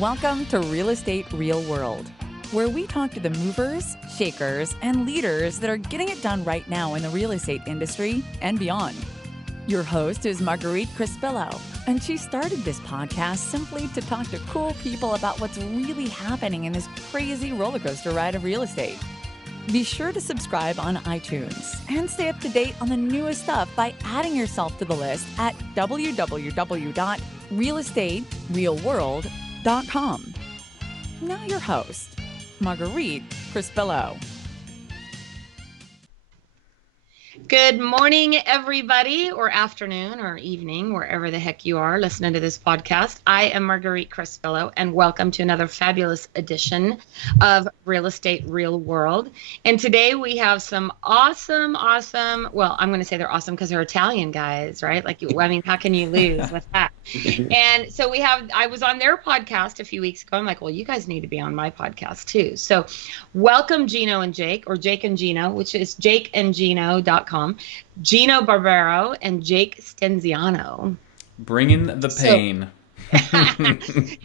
Welcome to Real Estate Real World, where we talk to the movers, shakers, and leaders that are getting it done right now in the real estate industry and beyond. Your host is Marguerite Crespillo, and she started this podcast simply to talk to cool people about what's really happening in this crazy roller coaster ride of real estate. Be sure to subscribe on iTunes and stay up to date on the newest stuff by adding yourself to the list at www.realestaterealworld.com. Now your host, Marguerite Crespillo. Good morning, everybody, or afternoon or evening, wherever the heck you are listening to this podcast. I am Marguerite Crespillo, and welcome to another fabulous edition of Real Estate Real World. And today we have some awesome, well, I'm going to say they're awesome because they're Italian guys, right? How can you lose with that? And so I was on their podcast a few weeks ago. I'm like, well, you guys need to be on my podcast too. So welcome Gino and Jake, or Jake and Gino, which is jakeandgino.com. Gino Barbaro and Jake Stenziano. Bringing the pain.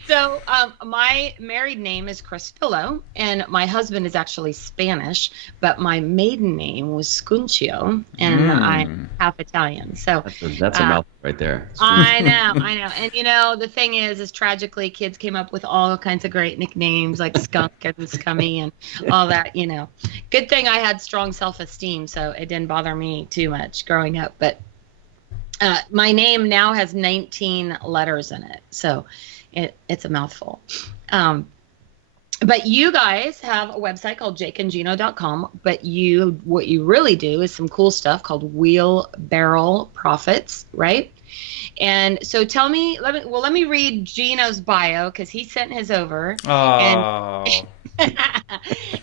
So my married name is Crespillo, and my husband is actually Spanish, but my maiden name was Scuncio, and I'm half Italian. So that's a mouthful right there. I know. And the thing is tragically kids came up with all kinds of great nicknames like Skunk and Scummy and all that, Good thing I had strong self-esteem, so it didn't bother me too much growing up, but my name now has 19 letters in it, so it's a mouthful. But you guys have a website called jakeandgino.com, but what you really do is some cool stuff called Wheelbarrow Profits, right? And so tell me, let me read Gino's bio because he sent his over. Oh.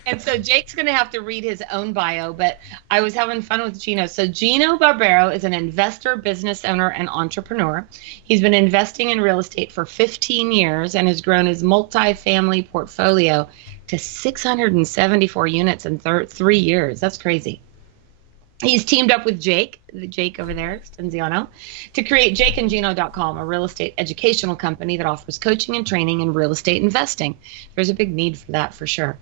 And so Jake's going to have to read his own bio, but I was having fun with Gino. So Gino Barbaro is an investor, business owner, and entrepreneur. He's been investing in real estate for 15 years and has grown his multifamily portfolio to 674 units in 3 years. That's crazy. He's teamed up with Jake over there, Stenziano, to create jakeandgino.com, a real estate educational company that offers coaching and training in real estate investing. There's a big need for that for sure.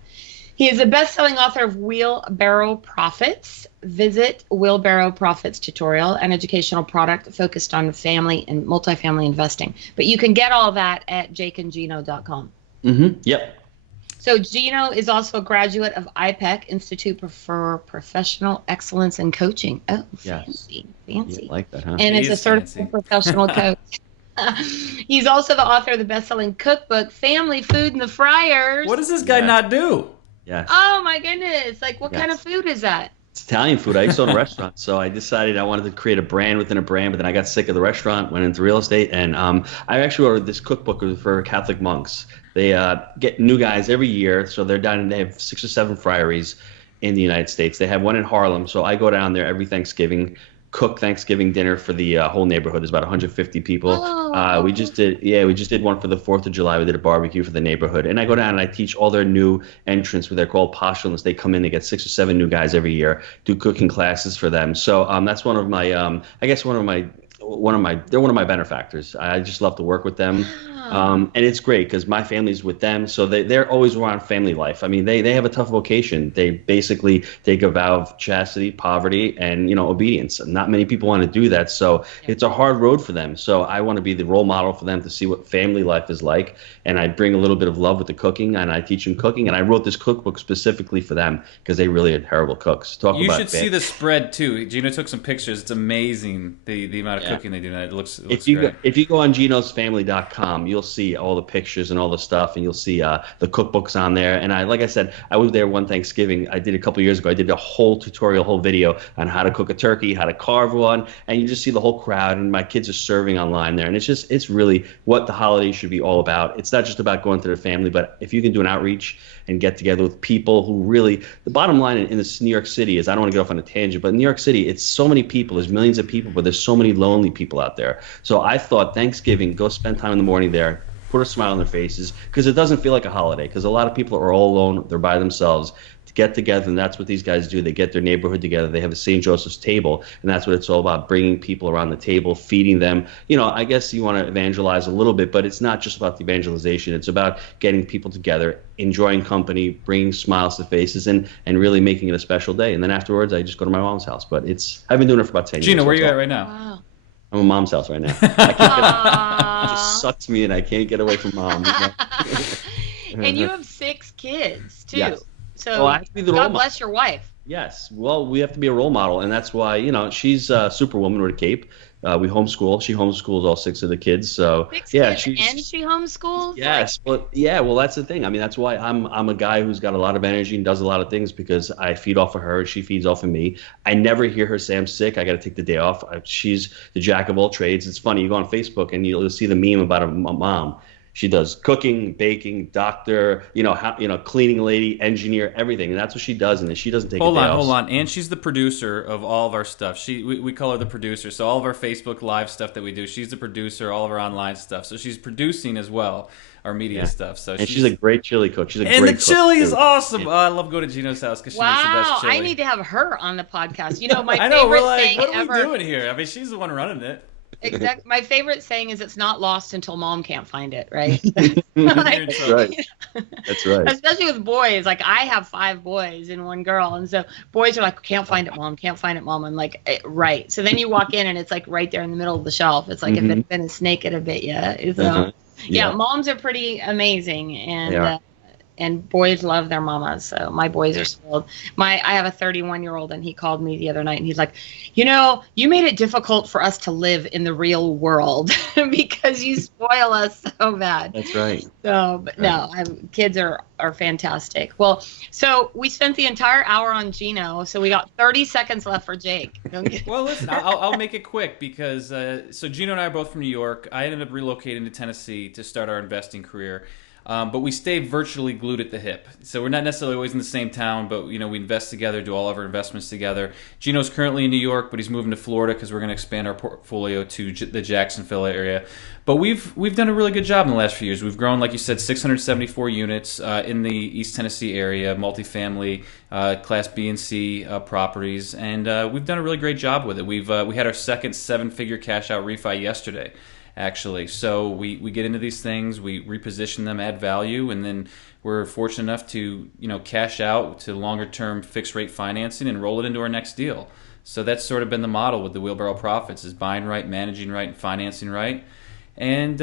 He is a best-selling author of Wheelbarrow Profits. Visit Wheelbarrow Profits tutorial, an educational product focused on family and multifamily investing. But you can get all that at jakeandgino.com. Yep. So Gino is also a graduate of IPEC, Institute for Professional Excellence in Coaching. Oh, fancy. You like that, huh? And is a certified professional coach. He's also the author of the best-selling cookbook, Family Food in the Fryers. What does this guy not do? Yeah. Oh, my goodness. What kind of food is that? It's Italian food. I used to own a restaurant, so I decided I wanted to create a brand within a brand, but then I got sick of the restaurant, went into real estate, and I actually ordered this cookbook for Catholic monks. They get new guys every year, so they have 6 or 7 friaries in the United States. They have one in Harlem, so I go down there every Thanksgiving, cook Thanksgiving dinner for the whole neighborhood. There's about 150 people. We just did one for the 4th of July. We did a barbecue for the neighborhood, and I go down and I teach all their new entrants, what they're called postulants. They come in, they get 6 or 7 new guys every year, do cooking classes for them. So that's one of my, they're one of my benefactors. I just love to work with them. And it's great because my family's with them, so they're always around family life. I mean, they have a tough vocation. They basically take a vow of chastity, poverty, and obedience. Not many people want to do that, so it's a hard road for them. So I want to be the role model for them to see what family life is like, and I bring a little bit of love with the cooking, and I teach them cooking. And I wrote this cookbook specifically for them because they really are terrible cooks. You should see the spread too. Gino took some pictures. It's amazing the amount of cooking they do. It looks great. If you go on genosfamily.com, you'll see all the pictures and all the stuff, and you'll see the cookbooks on there. And like I said, I was there one Thanksgiving. I did a couple years ago. I did a whole tutorial, whole video on how to cook a turkey, how to carve one, and you just see the whole crowd. And my kids are serving online there, and it's really what the holidays should be all about. It's not just about going to the family, but if you can do an outreach and get together with people who really, the bottom line in this New York City is, I don't want to get off on a tangent, but in New York City, it's so many people. There's millions of people, but there's so many lonely people out there. So I thought Thanksgiving, go spend time in the morning there, put a smile on their faces, because it doesn't feel like a holiday, because a lot of people are all alone, they're by themselves. get together, and that's what these guys do. They get their neighborhood together. They have a St. Joseph's table, and that's what it's all about, bringing people around the table, feeding them. I guess you want to evangelize a little bit, but it's not just about the evangelization. It's about getting people together, enjoying company, bringing smiles to faces, and really making it a special day. And then afterwards, I just go to my mom's house. But I've been doing it for about 10 years. Gino, where are you at right now? Wow. I'm at mom's house right now. It just sucks me in. I can't get away from mom. And you have 6 kids, too. Yes. So I have to be the role God model. bless your wife. Yes. Well, we have to be a role model, and that's why, she's a superwoman with a cape. We homeschool. She homeschools all 6 of the kids. So 6 yeah, kids and she homeschools? Yes. Well, that's the thing. I mean, that's why I'm a guy who's got a lot of energy and does a lot of things, because I feed off of her. She feeds off of me. I never hear her say I'm sick. I got to take the day off. She's the jack of all trades. It's funny. You go on Facebook and you'll see the meme about a mom. She does cooking, baking, doctor, cleaning lady, engineer, everything, and that's what she does. And then she doesn't take a day off. Hold on. And she's the producer of all of our stuff. We call her the producer. So all of our Facebook Live stuff that we do, she's the producer. All of our online stuff. So she's producing as well our media stuff. So she's a great chili cook. She's a great cook. And the chili is awesome. Yeah. I love going to Gino's house because she makes the best chili. I need to have her on the podcast. My I know. favorite We're like, saying what are we ever. doing here? I mean, she's the one running it. Exactly. My favorite saying is, "It's not lost until mom can't find it." Right? That's right. That's right. Especially with boys. Like, I have 5 boys and 1 girl, and so boys are like, "Can't find it, mom. Can't find it, mom." I'm like, right. So then you walk in and it's like right there in the middle of the shelf. It's like if it had been a snake, it'd have bit you. So yeah, moms are pretty amazing, and boys love their mamas. So my boys are spoiled. I have a 31-year-old, and he called me the other night, and he's like, you made it difficult for us to live in the real world because you spoil us so bad. That's right. So, but no, kids are fantastic. Well, so we spent the entire hour on Gino, so we got 30 seconds left for Jake. Well, listen, I'll make it quick because so Gino and I are both from New York. I ended up relocating to Tennessee to start our investing career. But we stay virtually glued at the hip. So we're not necessarily always in the same town, but we invest together, do all of our investments together. Gino's currently in New York, but he's moving to Florida because we're going to expand our portfolio to the Jacksonville area. But we've done a really good job in the last few years. We've grown, like you said, 674 units in the East Tennessee area, multifamily, Class B and C properties, and we've done a really great job with it. We had our second 7-figure cash out refi yesterday, actually. So we get into these things, we reposition them, add value, and then we're fortunate enough to cash out to longer term fixed rate financing and roll it into our next deal. So that's sort of been the model with the Wheelbarrow Profits, is buying right, managing right, and financing right. And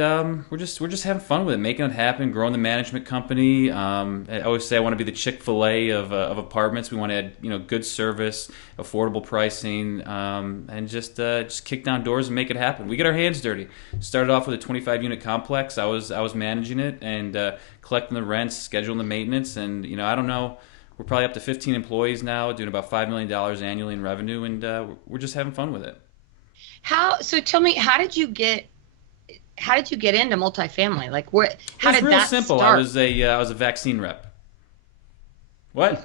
we're just having fun with it, making it happen, growing the management company. I always say I want to be the Chick-fil-A of apartments. We want to add good service, affordable pricing, and just kick down doors and make it happen. We get our hands dirty. Started off with a 25-unit complex. I was managing it and collecting the rents, scheduling the maintenance, and I don't know. We're probably up to 15 employees now, doing about $5 million annually in revenue, and we're just having fun with it. So tell me, how did you get into multifamily? Like, what? How did that start? It was real simple. I was a vaccine rep. What?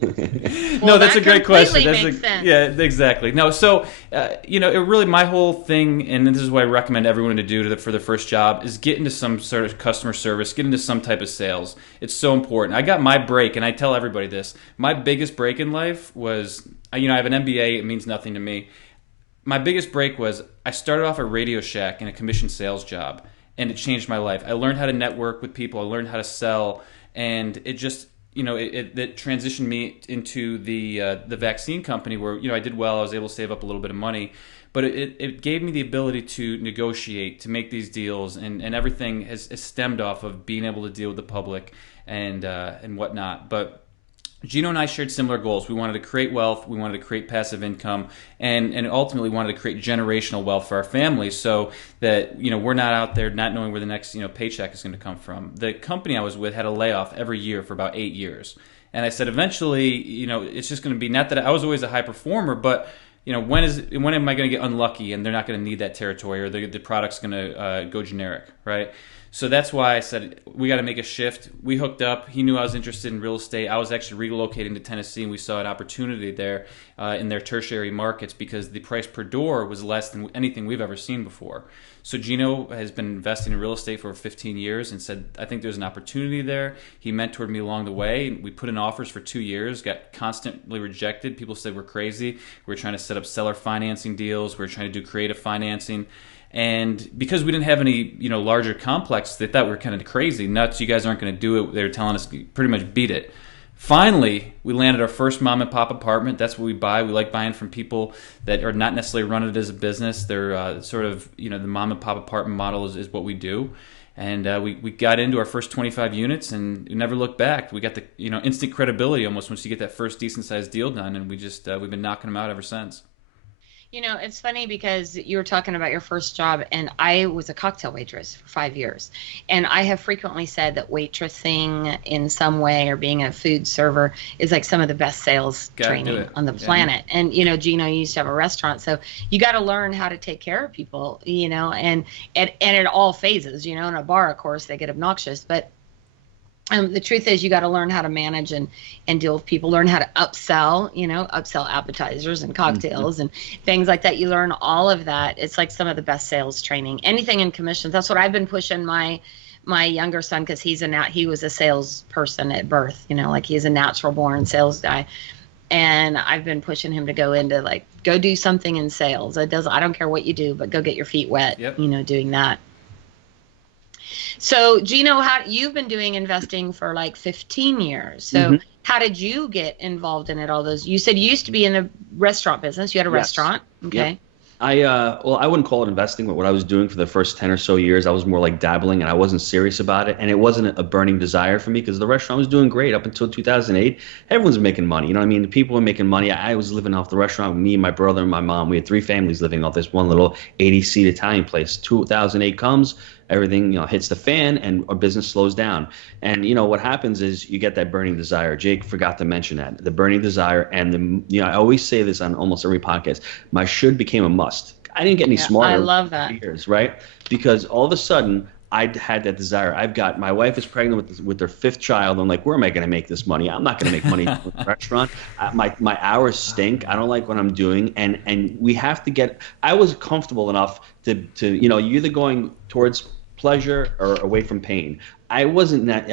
Well, no, that's a great question. Makes sense. Yeah, exactly. No, so it really, my whole thing, and this is what I recommend everyone to do for their first job, is get into some sort of customer service, get into some type of sales. It's so important. I got my break, and I tell everybody this. My biggest break in life was, I have an MBA. It means nothing to me. My biggest break was I started off at Radio Shack in a commission sales job, and it changed my life. I learned how to network with people. I learned how to sell, and it just it transitioned me into the vaccine company where I did well. I was able to save up a little bit of money, but it gave me the ability to negotiate, to make these deals, and everything has stemmed off of being able to deal with the public and whatnot. But Gino and I shared similar goals. We wanted to create wealth, we wanted to create passive income, and ultimately wanted to create generational wealth for our families, so that we're not out there not knowing where the next paycheck is going to come from. The company I was with had a layoff every year for about 8 years, and I said eventually it's just going to be, not that I was always a high performer, but when am I going to get unlucky and they're not going to need that territory, or the product's going to go generic, right? So that's why I said we got to make a shift. We hooked up. He knew I was interested in real estate. I was actually relocating to Tennessee, and we saw an opportunity there in their tertiary markets because the price per door was less than anything we've ever seen before. So Gino has been investing in real estate for 15 years and said, I think there's an opportunity there. He mentored me along the way. We put in offers for 2 years, got constantly rejected. People said we're crazy. We were trying to set up seller financing deals. We were trying to do creative financing. And because we didn't have any, larger complex, they thought we were kind of crazy, nuts. You guys aren't going to do it. They were telling us pretty much beat it. Finally, we landed our first mom and pop apartment. That's what we buy. We like buying from people that are not necessarily running it as a business. They're sort of, the mom and pop apartment model is what we do. And we got into our first 25 units and we never looked back. We got the, instant credibility almost once you get that first decent sized deal done. And we've been knocking them out ever since. It's funny because you were talking about your first job, and I was a cocktail waitress for 5 years. And I have frequently said that waitressing in some way or being a food server is like some of the best sales training on the planet. And, Gino used to have a restaurant. So you got to learn how to take care of people, and at all phases, in a bar, of course, they get obnoxious. But the truth is you got to learn how to manage and deal with people, learn how to upsell appetizers and cocktails and things like that. You learn all of that. It's like some of the best sales training, anything in commissions. That's what I've been pushing my younger son, because he was a salesperson at birth, like he's a natural born sales guy. And I've been pushing him to go do something in sales. I don't care what you do, but go get your feet wet, doing that. So, Gino, you've been doing investing for 15 years. So how did you get involved in it? You said you used to be in the restaurant business. You had a restaurant. Okay. Yep. I wouldn't call it investing, but what I was doing for the first 10 or so years, I was more like dabbling, and I wasn't serious about it. And it wasn't a burning desire for me because the restaurant was doing great up until 2008. Everyone's making money. You know what I mean? The people were making money. I was living off the restaurant with me, my brother, and my mom. We had 3 families living off this one little 80-seat Italian place. 2008 comes. Everything hits the fan and our business slows down. And what happens is you get that burning desire. Jake forgot to mention that, the burning desire. And I always say this on almost every podcast. My should became a must. I didn't get any smarter. I love that. Years, right? Because all of a sudden I had that desire. My wife is pregnant with their 5th child. I'm like, where am I going to make this money? I'm not going to make money in a restaurant. My hours stink. I don't like what I'm doing. And we have to I was comfortable enough to you're either going towards pleasure or away from pain. I was in that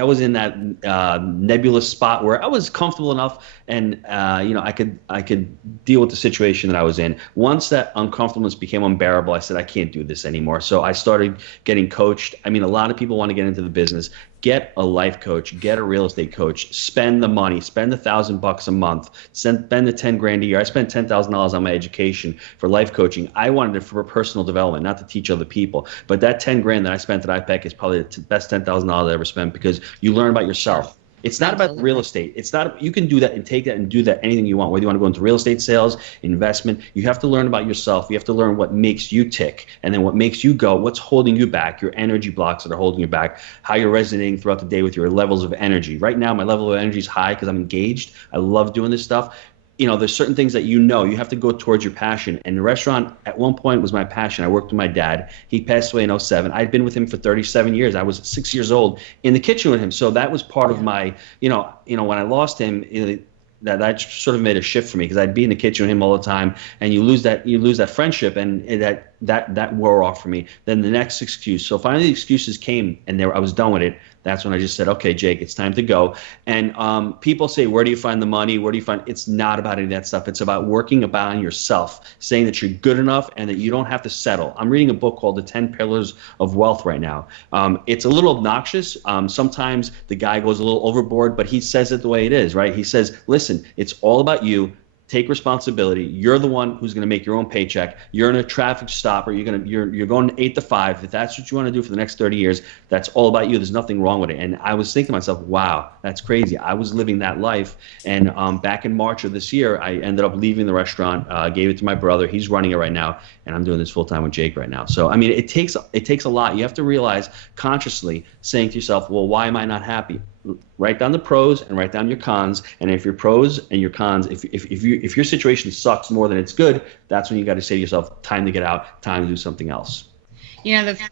nebulous spot where I was comfortable enough, and I could deal with the situation that I was in. Once that uncomfortableness became unbearable, I said I can't do this anymore. So I started getting coached. I mean, a lot of people want to get into the business. Get a life coach, get a real estate coach, spend the money, spend $1,000 a month, spend the $10,000 a year. I spent $10,000 on my education for life coaching. I wanted it for personal development, not to teach other people. But that $10,000 that I spent at IPEC is probably the best $10,000 I ever spent, because you learn about yourself. It's not about real estate. It's not. You can do that and take that and do that anything you want. Whether you want to go into real estate sales, investment, you have to learn about yourself. You have to learn what makes you tick, and then what makes you go. What's holding you back? Your energy blocks that are holding you back. How you're resonating throughout the day with your levels of energy. Right now, my level of energy is high because I'm engaged. I love doing this stuff. There's certain things that you have to go towards your passion. And the restaurant at one point was my passion. I worked with my dad. He passed away in 2007. I'd been with him for 37 years. I was 6 years old in the kitchen with him. So that was part of my, when I lost him, that sort of made a shift for me, because I'd be in the kitchen with him all the time, and you lose that friendship, and that wore off for me. Then the next excuse. So finally the excuses came, and I was done with it. That's when I just said, okay, Jake, it's time to go. And people say, where do you find the money? It's not about any of that stuff. It's about working upon yourself, saying that you're good enough and that you don't have to settle. I'm reading a book called The 10 Pillars of Wealth right now. It's a little obnoxious. Sometimes the guy goes a little overboard, but he says it the way it is, right? He says, listen, it's all about you. Take responsibility. You're the one who's going to make your own paycheck. You're in a traffic stop, or you're going 8 to 5. If that's what you want to do for the next 30 years, that's all about you. There's nothing wrong with it. And I was thinking to myself, wow, that's crazy. I was living that life. And back in March of this year, I ended up leaving the restaurant, gave it to my brother. He's running it right now, and I'm doing this full time with Jake right now. So I mean, it takes a lot. You have to realize consciously, saying to yourself, well, why am I not happy? Write down the pros and write down your cons. And if your pros and your cons, if your situation sucks more than it's good, that's when you got to say to yourself, time to get out, time to do something else.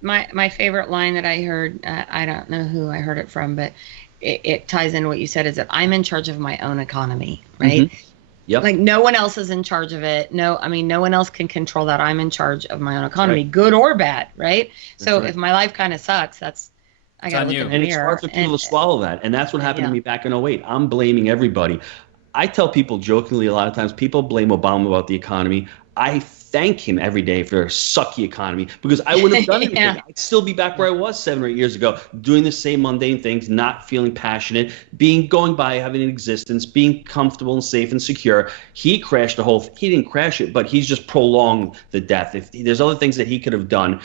My favorite line that I heard, I don't know who I heard it from, but it ties into what you said, is that I'm in charge of my own economy, right? Mm-hmm. Yep. Like no one else is in charge of it. No one else can control that. I'm in charge of my own economy, good or bad, right? So if my life kind of sucks, I got to look in the mirror. And it's hard for people to swallow that. And that's what happened to me back in '08. I'm blaming everybody. I tell people jokingly a lot of times, people blame Obama about the economy. I thank him every day for a sucky economy, because I wouldn't have done anything. I'd still be back where I was 7 or 8 years ago, doing the same mundane things, not feeling passionate, going by, having an existence, being comfortable and safe and secure. He crashed he didn't crash it, but he's just prolonged the death. If there's other things that he could have done.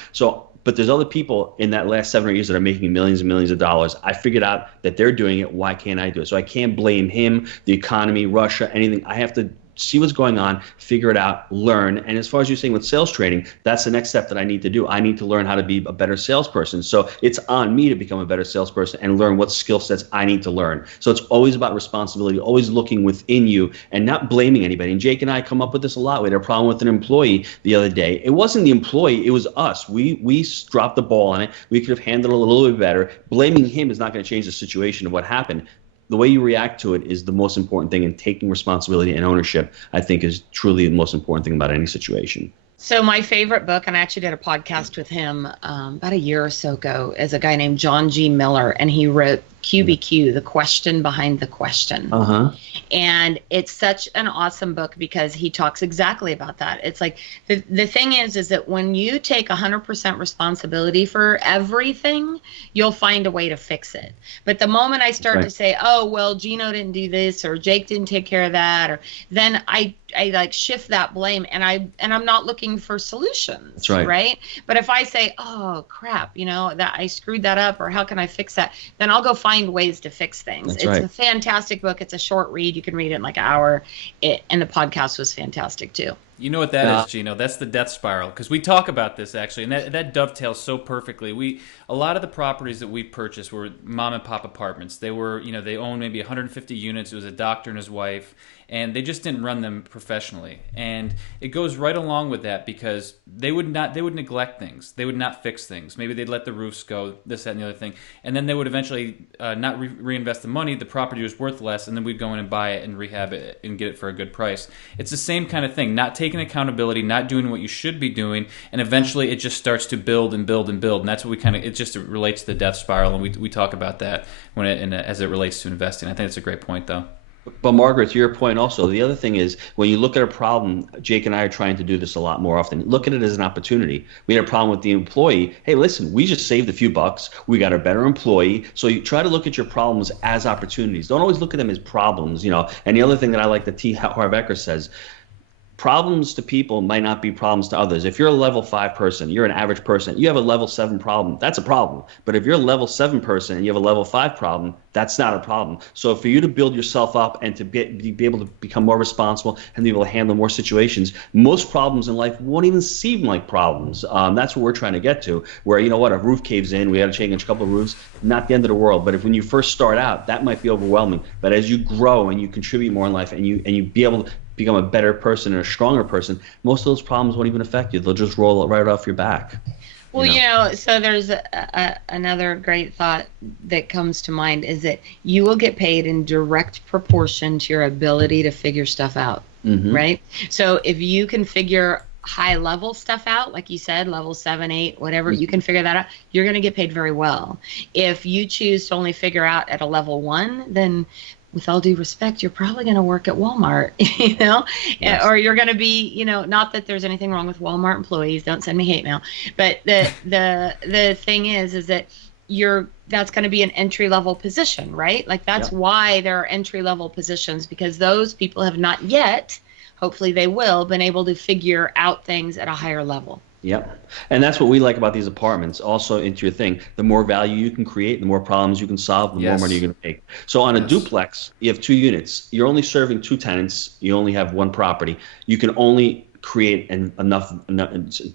But there's other people in that last 7 or 8 years that are making millions and millions of dollars. I figured out that they're doing it. Why can't I do it? So I can't blame him, the economy, Russia, anything. I have to see what's going on, figure it out, learn. And as far as you're saying with sales training, that's the next step that I need to do. I need to learn how to be a better salesperson. So it's on me to become a better salesperson and learn what skill sets I need to learn. So it's always about responsibility, always looking within you and not blaming anybody. And Jake and I come up with this a lot. We had a problem with an employee the other day. It wasn't the employee, it was us. We dropped the ball on it. We could have handled it a little bit better. Blaming him is not going to change the situation of what happened. The way you react to it is the most important thing, and taking responsibility and ownership, I think, is truly the most important thing about any situation. So my favorite book, and I actually did a podcast with him about a year or so ago, is a guy named John G. Miller, and he wrote QBQ, The Question Behind the Question. And it's such an awesome book because he talks exactly about that. It's like the thing is that when you take 100% responsibility for everything, you'll find a way to fix it. But the moment I start to say, oh, well, Gino didn't do this, or Jake didn't take care of that, or then I like shift that blame, and I'm not looking for solutions, right? But if I say, oh crap, that I screwed that up, or how can I fix that, then I'll go find ways to fix things. It's a fantastic book. It's a short read. You can read it in like an hour. And the podcast was fantastic too. You know what that is, Gino? That's the death spiral. Because we talk about this actually, and that dovetails so perfectly. A lot of the properties that we purchased were mom and pop apartments. They were, they owned maybe 150 units. It was a doctor and his wife, and they just didn't run them professionally. And it goes right along with that, because they would neglect things. They would not fix things. Maybe they'd let the roofs go, this, that, and the other thing, and then they would eventually not reinvest the money. The property was worth less, and then we'd go in and buy it and rehab it and get it for a good price. It's the same kind of thing. Not taking accountability, not doing what you should be doing, and eventually it just starts to build and build and build. And that's what it relates to the death spiral, and we talk about that as it relates to investing. I think it's a great point, though. But Margaret, to your point also, the other thing is, when you look at a problem, Jake and I are trying to do this a lot more often. Look at it as an opportunity. We had a problem with the employee. Hey, listen, we just saved a few bucks. We got a better employee. So you try to look at your problems as opportunities. Don't always look at them as problems, And the other thing that I like that T. Harv Eker says, problems to people might not be problems to others. If you're a level 5 person, you're an average person, you have a level 7 problem, that's a problem. But if you're a level 7 person and you have a level 5 problem, that's not a problem. So for you to build yourself up and to be able to become more responsible and be able to handle more situations, most problems in life won't even seem like problems. That's what we're trying to get to, where, a roof caves in, we had to change a couple of roofs, not the end of the world. But when you first start out, that might be overwhelming. But as you grow and you contribute more in life, and you be able to become a better person and a stronger person, most of those problems won't even affect you. They'll just roll right off your back. Well, so there's another great thought that comes to mind, is that you will get paid in direct proportion to your ability to figure stuff out, right? So if you can figure high level stuff out, like you said, level 7, 8, whatever, you can figure that out, you're going to get paid very well. If you choose to only figure out at a level 1, then with all due respect, you're probably going to work at Walmart, yes. Or you're going to be, not that there's anything wrong with Walmart employees. Don't send me hate mail. But the thing is that that's going to be an entry level position, right? Like that's why there are entry level positions, because those people have not yet, hopefully they will, been able to figure out things at a higher level. Yep. And that's what we like about these apartments. Also, into your thing, the more value you can create, the more problems you can solve, the more money you're going to make. So on a duplex, you have 2 units. You're only serving 2 tenants. You only have 1 property. You can only create a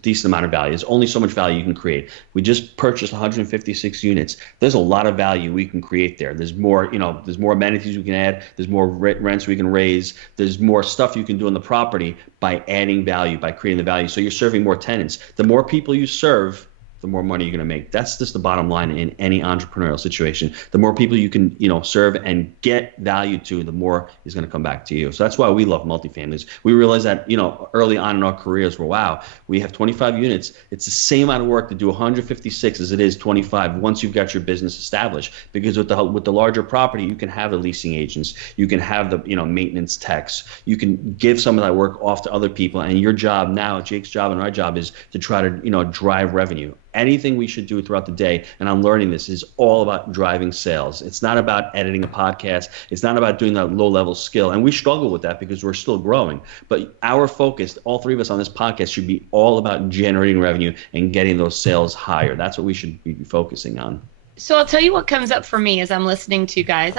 decent amount of value. There's only so much value you can create. We just purchased 156 units. There's a lot of value we can create there. There's more, there's more amenities we can add. There's more rents we can raise. There's more stuff you can do on the property by adding value, by creating the value. So you're serving more tenants. The more people you serve, the more money you're going to make. That's just the bottom line in any entrepreneurial situation. The more people you can, serve and get value to, the more is going to come back to you. So that's why we love multifamilies. We realize that, early on in our careers, wow, we have 25 units. It's the same amount of work to do 156 as it is 25 once you've got your business established. Because with the larger property, you can have the leasing agents, you can have the maintenance techs, you can give some of that work off to other people. And your job now, Jake's job and our job, is to try to drive revenue. Anything we should do throughout the day, and I'm learning this, is all about driving sales. It's not about editing a podcast. It's not about doing that low-level skill. And we struggle with that because we're still growing. But our focus, all three of us on this podcast, should be all about generating revenue and getting those sales higher. That's what we should be focusing on. So I'll tell you what comes up for me as I'm listening to you guys.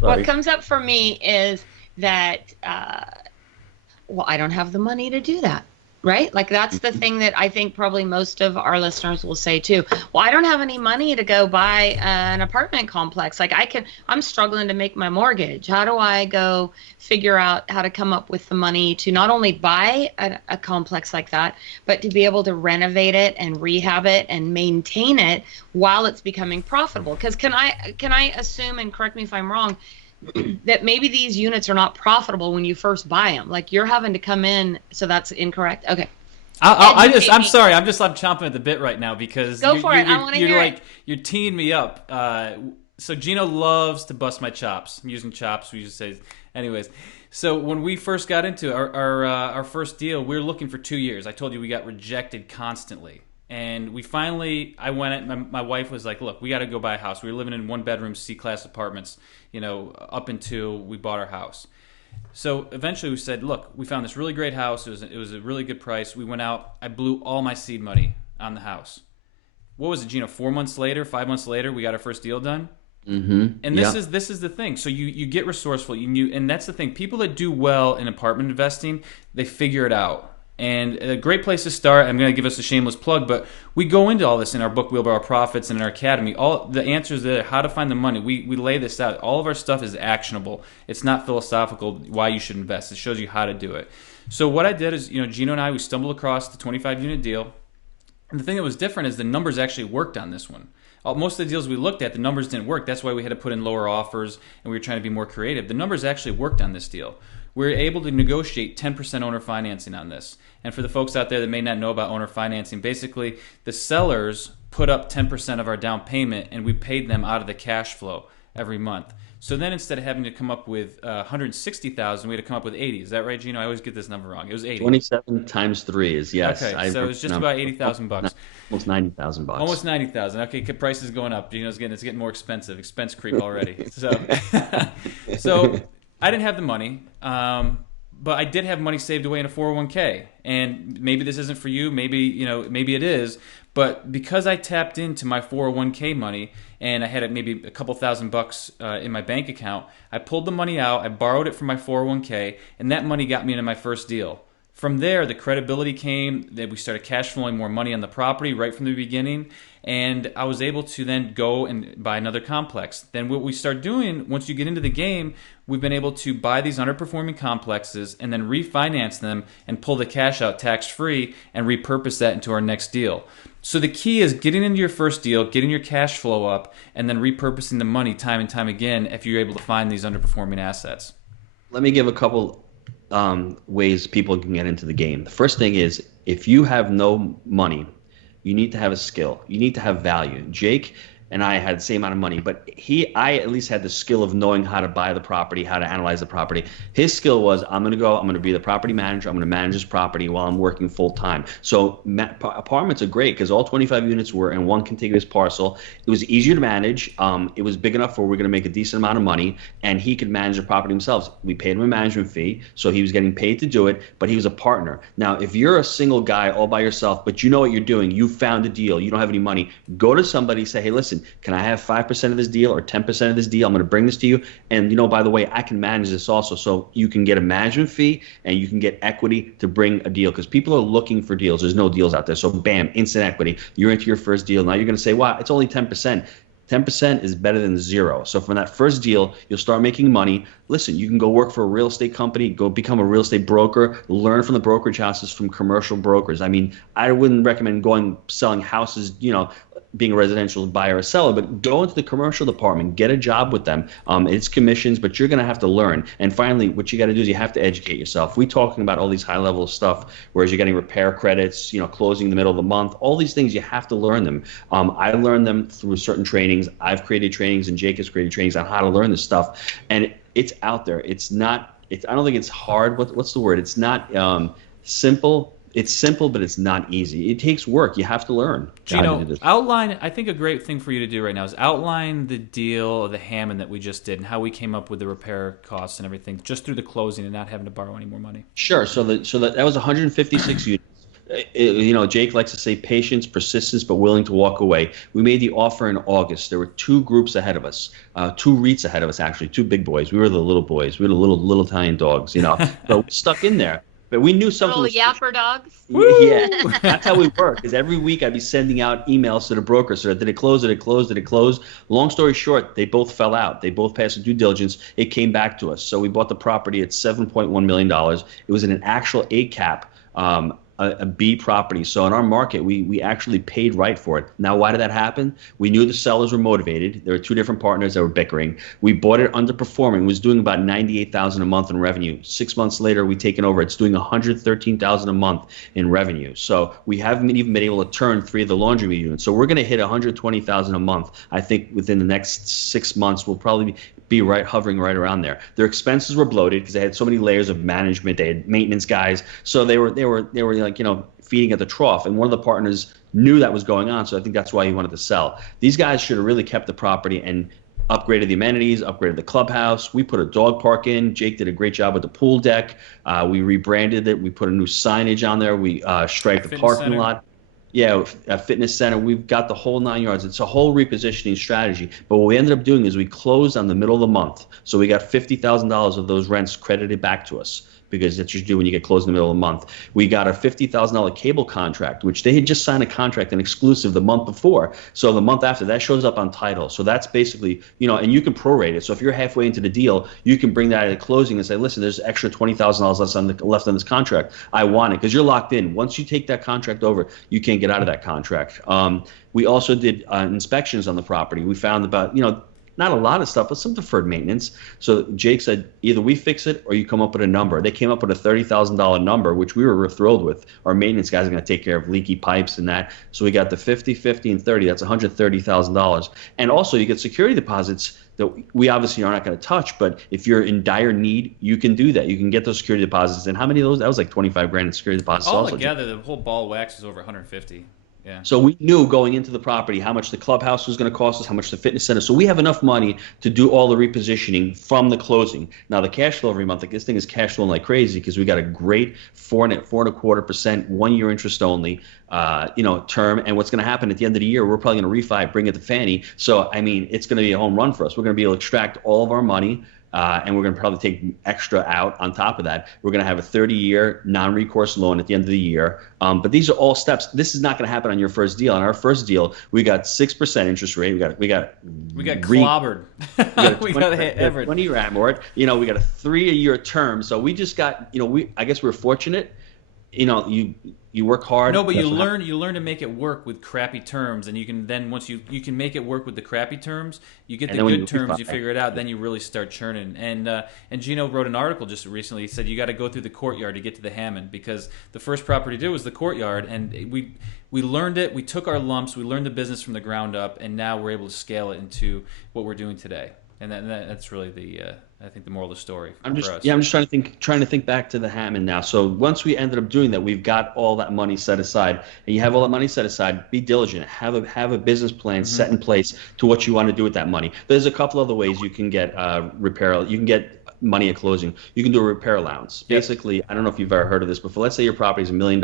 What comes up for me is that, I don't have the money to do that. Right? Like that's the thing that I think probably most of our listeners will say too. Well, I don't have any money to go buy an apartment complex. Like I'm struggling to make my mortgage. How do I go figure out how to come up with the money to not only buy a complex like that, but to be able to renovate it and rehab it and maintain it while it's becoming profitable? Because can I assume, and correct me if I'm wrong, that maybe these units are not profitable when you first buy them? Like you're having to come in, so that's incorrect. Okay. I'm sorry. I'm chomping at the bit right now because go for it. I want to hear it. You're teeing me up. So Gino loves to bust my chops. I'm using chops. We used to say, anyways. So when we first got into our first deal, we were looking for 2 years. I told you we got rejected constantly. And we finally, my wife was like, look, we got to go buy a house. We were living in 1-bedroom C-class apartments, up until we bought our house. So eventually we said, look, we found this really great house. It was a really good price. We went out. I blew all my seed money on the house. What was it, Gino? 4 months later, 5 months later, we got our first deal done. Mm-hmm. And this is the thing. So you get resourceful. And that's the thing. People that do well in apartment investing, they figure it out. And a great place to start, I'm going to give us a shameless plug, but we go into all this in our book, Wheelbarrow Profits, and in our academy. All the answers there, how to find the money. We lay this out. All of our stuff is actionable. It's not philosophical why you should invest. It shows you how to do it. So what I did is, Gino and I, we stumbled across the 25-unit deal. And the thing that was different is the numbers actually worked on this one. Most of the deals we looked at, the numbers didn't work. That's why we had to put in lower offers, and we were trying to be more creative. The numbers actually worked on this deal. We were able to negotiate 10% owner financing on this. And for the folks out there that may not know about owner financing, basically the sellers put up 10% of our down payment, and we paid them out of the cash flow every month. So then instead of having to come up with $160,000, we had to come up with 80. Is that right, Gino? I always get this number wrong. It was 80. 27 times 3 is yes. Okay, so it was just about $80,000. Almost $90,000. Almost $90,000. Okay, price is going up. Gino's getting more expensive. Expense creep already. So I didn't have the money. But I did have money saved away in a 401k, and maybe this isn't for you, maybe it is, but because I tapped into my 401k money and I had maybe a couple $1,000 in my bank account, I pulled the money out, I borrowed it from my 401k, and that money got me into my first deal. From there, the credibility came, that we started cash flowing more money on the property right from the beginning, and I was able to then go and buy another complex. Then what we start doing, once you get into the game, we've been able to buy these underperforming complexes and then refinance them and pull the cash out tax-free and repurpose that into our next deal. So the key is getting into your first deal, getting your cash flow up, and then repurposing the money time and time again if you're able to find these underperforming assets. Let me give a couple ways people can get into the game. The first thing is, if you have no money, you need to have a skill. You need to have value. Jake and I had the same amount of money, but I at least had the skill of knowing how to buy the property, how to analyze the property. His skill was, I'm going to be the property manager. I'm going to manage this property while I'm working full time. So apartments are great because all 25 units were in one contiguous parcel. It was easier to manage. It was big enough where we're going to make a decent amount of money, and he could manage the property himself. We paid him a management fee, so he was getting paid to do it, but he was a partner. Now, if you're a single guy all by yourself, but you know what you're doing, you found a deal, you don't have any money, go to somebody, say, hey, listen, can I have 5% of this deal or 10% of this deal? I'm going to bring this to you. And, by the way, I can manage this also. So you can get a management fee and you can get equity to bring a deal, because people are looking for deals. There's no deals out there. So bam, instant equity. You're into your first deal. Now you're going to say, wow, it's only 10%. 10% is better than zero. So from that first deal, you'll start making money. Listen, you can go work for a real estate company, go become a real estate broker, learn from the brokerage houses, from commercial brokers. I mean, I wouldn't recommend going selling houses, being a residential buyer or seller, but go into the commercial department, get a job with them. It's commissions, but you're going to have to learn. And finally, what you got to do is you have to educate yourself. We're talking about all these high level stuff, whereas you're getting repair credits, closing in the middle of the month, all these things, you have to learn them. I learned them through certain trainings. I've created trainings, and Jake has created trainings on how to learn this stuff. And it's out there. It's not, I don't think it's hard. What's the word? It's not simple. It's simple, but it's not easy. It takes work. You have to learn. Gino, outline, I think a great thing for you to do right now is outline the deal or the Hammond that we just did and how we came up with the repair costs and everything just through the closing and not having to borrow any more money. Sure. So that was 156 units. Jake likes to say patience, persistence, but willing to walk away. We made the offer in August. There were two groups ahead of us, two REITs ahead of us, actually, two big boys. We were the little boys. We were the little Italian dogs, but we stuck in there. But we knew something little yapper dogs. Yeah, that's how we work. Because every week I'd be sending out emails to the broker. So did it close? Did it close? Did it close? Long story short, they both fell out. They both passed the due diligence. It came back to us. So we bought the property at $7.1 million. It was in an actual A cap. A B property. So in our market, we actually paid right for it. Now, why did that happen? We knew the sellers were motivated. There were two different partners that were bickering. We bought it underperforming. It was doing about $98,000 a month in revenue. 6 months later, we taken over. It's doing $113,000 a month in revenue. So we haven't even been able to turn 3 of the laundry units. So we're going to hit $120,000 a month. I think within the next 6 months, we'll probably be hovering right around there. Their expenses were bloated because they had so many layers of management. They had maintenance guys, so they were like feeding at the trough. And one of the partners knew that was going on, so I think that's why he wanted to sell. These guys should have really kept the property and upgraded the amenities, upgraded the clubhouse. We put a dog park in. Jake did a great job with the pool deck. We rebranded it. We put a new signage on there. We striped the parking lot. Yeah, a fitness center. We've got the whole 9 yards. It's a whole repositioning strategy. But what we ended up doing is we closed on the middle of the month. So we got $50,000 of those rents credited back to us, because that's what you do when you get closed in the middle of the month. We got a $50,000 cable contract, which they had just signed a contract, an exclusive, the month before. So the month after, that shows up on title. So that's basically, and you can prorate it. So if you're halfway into the deal, you can bring that at closing and say, listen, there's extra $20,000 left on this contract. I want it, because you're locked in. Once you take that contract over, you can't get out of that contract. We also did inspections on the property. We found about, not a lot of stuff, but some deferred maintenance. So Jake said, either we fix it or you come up with a number. They came up with a $30,000 number, which we were thrilled with. Our maintenance guys are going to take care of leaky pipes and that. So we got the 50, 50, and 30. That's $130,000. And also you get security deposits that we obviously are not going to touch, but if you're in dire need, you can do that. You can get those security deposits. And how many of those? That was like 25 grand in security deposits. All together, the whole ball of wax is over 150. Yeah. So we knew going into the property how much the clubhouse was going to cost us, how much the fitness center. So we have enough money to do all the repositioning from the closing. Now the cash flow every month, like this thing is cash flowing like crazy because we got a great 4.25%, 1 year interest only, term. And what's going to happen at the end of the year, we're probably going to refi, bring it to Fannie. So I mean, it's going to be a home run for us. We're going to be able to extract all of our money. And we're going to probably take extra out on top of that. We're going to have a 30-year non-recourse loan at the end of the year. But these are all steps. This is not going to happen on your first deal. On our first deal, we got 6% interest rate. We got clobbered. We got hit every 20-year amort. We got a 3-year term. So we just got. I guess we're fortunate. You work hard. No, but you learn to make it work with crappy terms, and you can then once you can make it work with the crappy terms, you get the good terms, you figure it out, then you really start churning. And Gino wrote an article just recently. He said you got to go through the courtyard to get to the Hammond, because the first property to do was the courtyard, and we learned it. We took our lumps. We learned the business from the ground up, and now we're able to scale it into what we're doing today. And that's really I think the moral of the story for us. I'm just trying to think back to the Hammond now. So once we ended up doing that, we've got all that money set aside, and you have all that money set aside. Be diligent. Have a business plan set in place to what you want to do with that money. There's a couple other ways you can get repair. You can get money at closing. You can do a repair allowance. Basically, I don't know if you've ever heard of this before. Let's say your property is $1 million.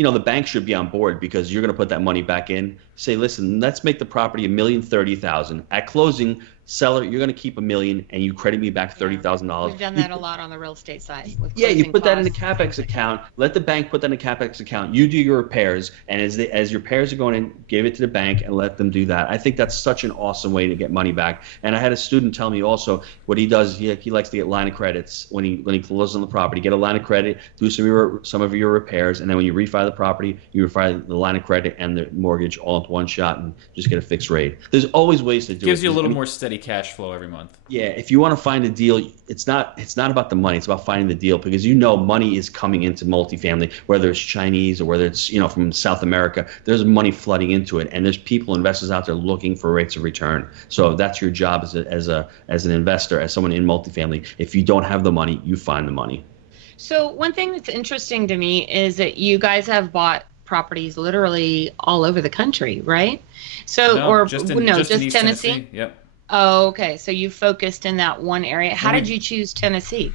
the bank should be on board because you're going to put that money back in. Say, listen, let's make the property $1,030,000. At closing, seller, you're going to keep $1 million, and you credit me back $30,000. We've done that a lot on the real estate side. With You put that in the costs. CapEx account. Let the bank put that in the CapEx account. You do your repairs, and as your repairs are going in, give it to the bank and let them do that. I think that's such an awesome way to get money back. And I had a student tell me also what he does. He likes to get line of credits when he closes on the property. Get a line of credit, do some of your repairs, and then when you refi the property, you refi the line of credit and the mortgage all into one shot and just get a fixed rate. There's always ways to do it. Gives you a little more steady cash flow every month. Yeah, if you want to find a deal, it's not about the money. It's about finding the deal because money is coming into multifamily, whether it's Chinese or whether it's from South America. There's money flooding into it, and there's investors out there looking for rates of return. So that's your job as an investor, as someone in multifamily. If you don't have the money, you find the money. So one thing that's interesting to me is that you guys have bought properties literally all over the country, right? So just Tennessee. Yep. Oh, okay. So you focused in that one area. How did you choose Tennessee?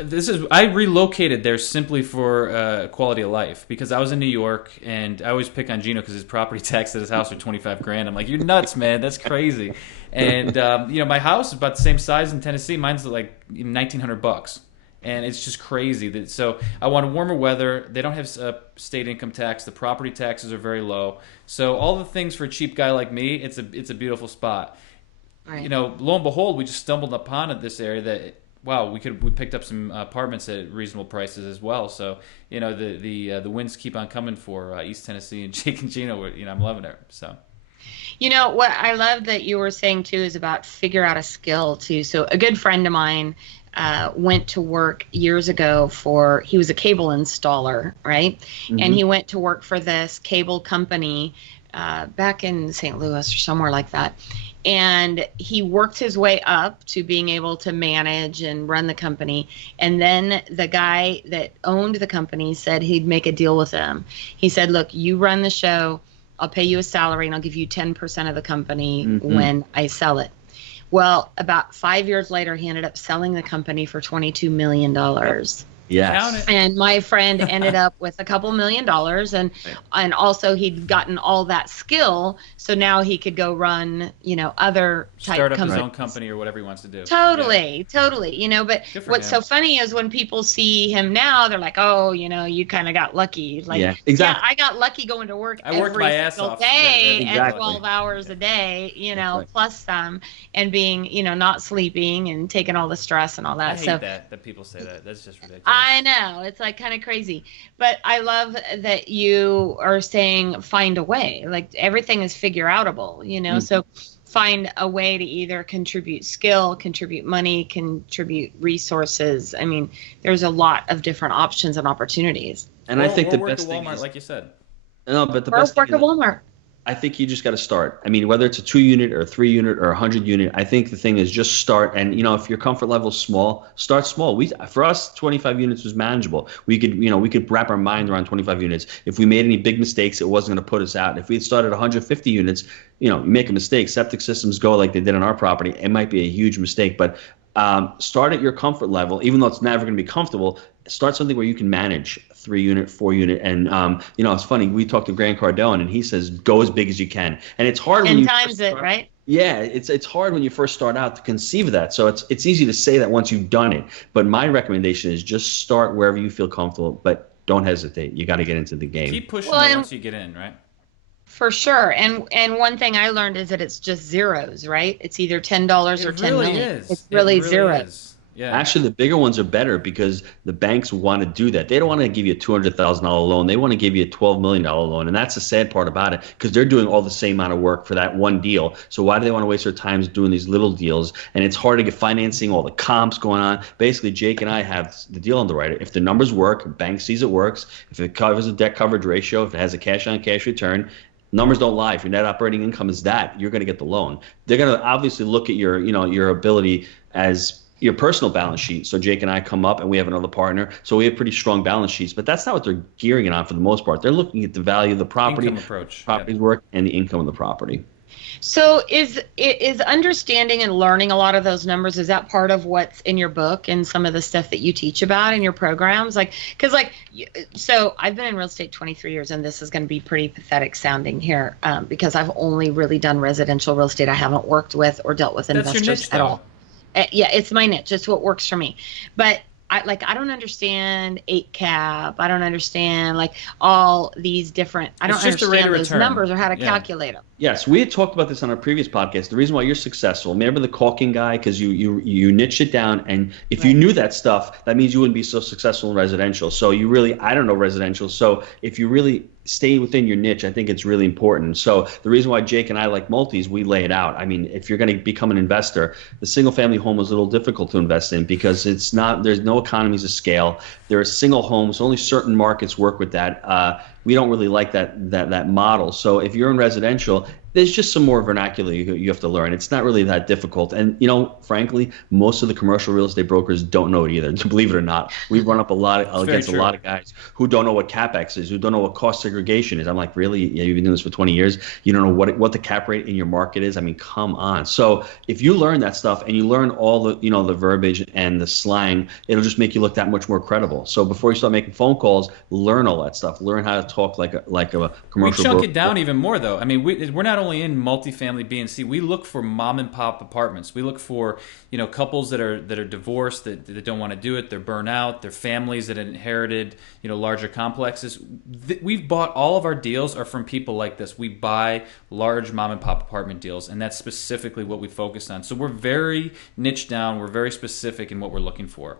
I relocated there simply for quality of life because I was in New York, and I always pick on Gino because his property tax at his house are $25,000. I'm like, you're nuts, man. That's crazy. And my house is about the same size in Tennessee. Mine's like $1,900. And it's just crazy. So I wanted warmer weather. They don't have state income tax. The property taxes are very low. So all the things for a cheap guy like me, it's a beautiful spot. Right. Lo and behold, we just stumbled upon it this area that we picked up some apartments at reasonable prices as well. So the winds keep on coming for East Tennessee and Jake and Gino. I'm loving it. So. What I love that you were saying too is about figure out a skill too. So a good friend of mine went to work years ago he was a cable installer, right? Mm-hmm. And he went to work for this cable company back in St. Louis or somewhere like that. And he worked his way up to being able to manage and run the company. And then the guy that owned the company said he'd make a deal with him. He said, look, you run the show. I'll pay you a salary and I'll give you 10% of the company when I sell it. Well, about 5 years later, he ended up selling the company for $22 million. Yes. And my friend ended up with a couple $1 million, and also he'd gotten all that skill, so now he could go run, other type start up companies. his own company or whatever he wants to do. Totally. But what's so funny is when people see him now, they're like, oh, you kind of got lucky. Like, yeah, exactly. I got lucky going to work I worked my ass off day exactly. and 12 hours a day, plus some, and being, not sleeping and taking all the stress and all that. I hate that people say that. That's just ridiculous. I know. It's like kind of crazy. But I love that you are saying find a way. Like everything is figure outable, So find a way to either contribute skill, contribute money, contribute resources. I mean, there's a lot of different options and opportunities. And I think the work best at thing Walmart, is, like you said. No, but the or best work thing at Walmart. I think you just got to start. I mean, whether it's a 2-unit or a 3-unit or a 100-unit, I think the thing is just start. And if your comfort level is small, start small. For us, 25 units was manageable. We could wrap our mind around 25 units. If we made any big mistakes, it wasn't going to put us out. If we had started 150 units, you make a mistake. Septic systems go like they did on our property. It might be a huge mistake, but start at your comfort level, even though it's never going to be comfortable. Start something where you can manage 3-unit, 4-unit, and it's funny. We talked to Grant Cardone, and he says go as big as you can, and it's hard when you times it, right? Yeah, it's hard when you first start out to conceive of that. So it's easy to say that once you've done it, but my recommendation is just start wherever you feel comfortable, but don't hesitate. You got to get into the game. Keep pushing it once you get in, right? For sure. And one thing I learned is that it's just zeros, right? It's either $10 or $10 million. It's really zeros. Yeah. Actually, the bigger ones are better because the banks want to do that. They don't want to give you a $200,000 loan. They want to give you a $12 million loan. And that's the sad part about it because they're doing all the same amount of work for that one deal. So why do they want to waste their time doing these little deals? And it's hard to get financing, all the comps going on. Basically, Jake and I have the deal underwriter. If the numbers work, bank sees it works. If it covers the debt coverage ratio, if it has a cash-on-cash return, numbers don't lie. If your net operating income is that, you're going to get the loan. They're going to obviously look at your ability as your personal balance sheet. So Jake and I come up and we have another partner. So we have pretty strong balance sheets, but that's not what they're gearing it on for the most part. They're looking at the value of the property, income approach, property's work, and the income of the property. So is understanding and learning a lot of those numbers, is that part of what's in your book and some of the stuff that you teach about in your programs? Like, because so I've been in real estate 23 years, and this is going to be pretty pathetic sounding here, because I've only really done residential real estate. I haven't worked with or dealt with That's your investors niche, at though. all. Yeah, it's my niche. It's what works for me. But I don't understand 8 cap. I don't understand like all these different. I don't just a rate of understand those return. numbers or how to Yeah. calculate them. Yes, we had talked about this on our previous podcast. The reason why you're successful, remember the caulking guy, because you niche it down, and if you Right. knew that stuff, that means you wouldn't be so successful in residential. So you really, I don't know residential. So if you really stay within your niche, I think it's really important. So the reason why Jake and I like multis, we lay it out. I mean, if you're going to become an investor, the single family home is a little difficult to invest in because there's no economies of scale. There are single homes. Only certain markets work with that. We don't really like that model. So if you're in residential, there's just some more vernacular you have to learn. It's not really that difficult. And, frankly, most of the commercial real estate brokers don't know it either, believe it or not. We've run up against a lot of guys who don't know what CapEx is, who don't know what cost segregation is. I'm like, really? Yeah, you've been doing this for 20 years? You don't know what the cap rate in your market is? I mean, come on. So if you learn that stuff and you learn all the, the verbiage and the slang, it'll just make you look that much more credible. So before you start making phone calls, learn all that stuff. Learn how to talk like a commercial broker. We chunk it down even more, though. I mean, we're not only in multifamily B and C. We look for mom and pop apartments. We look for couples that are divorced that don't want to do it. They're burnt out. They're families that inherited larger complexes. We've bought all of our deals are from people like this. We buy large mom and pop apartment deals, and that's specifically what we focus on. So we're very niche down. We're very specific in what we're looking for.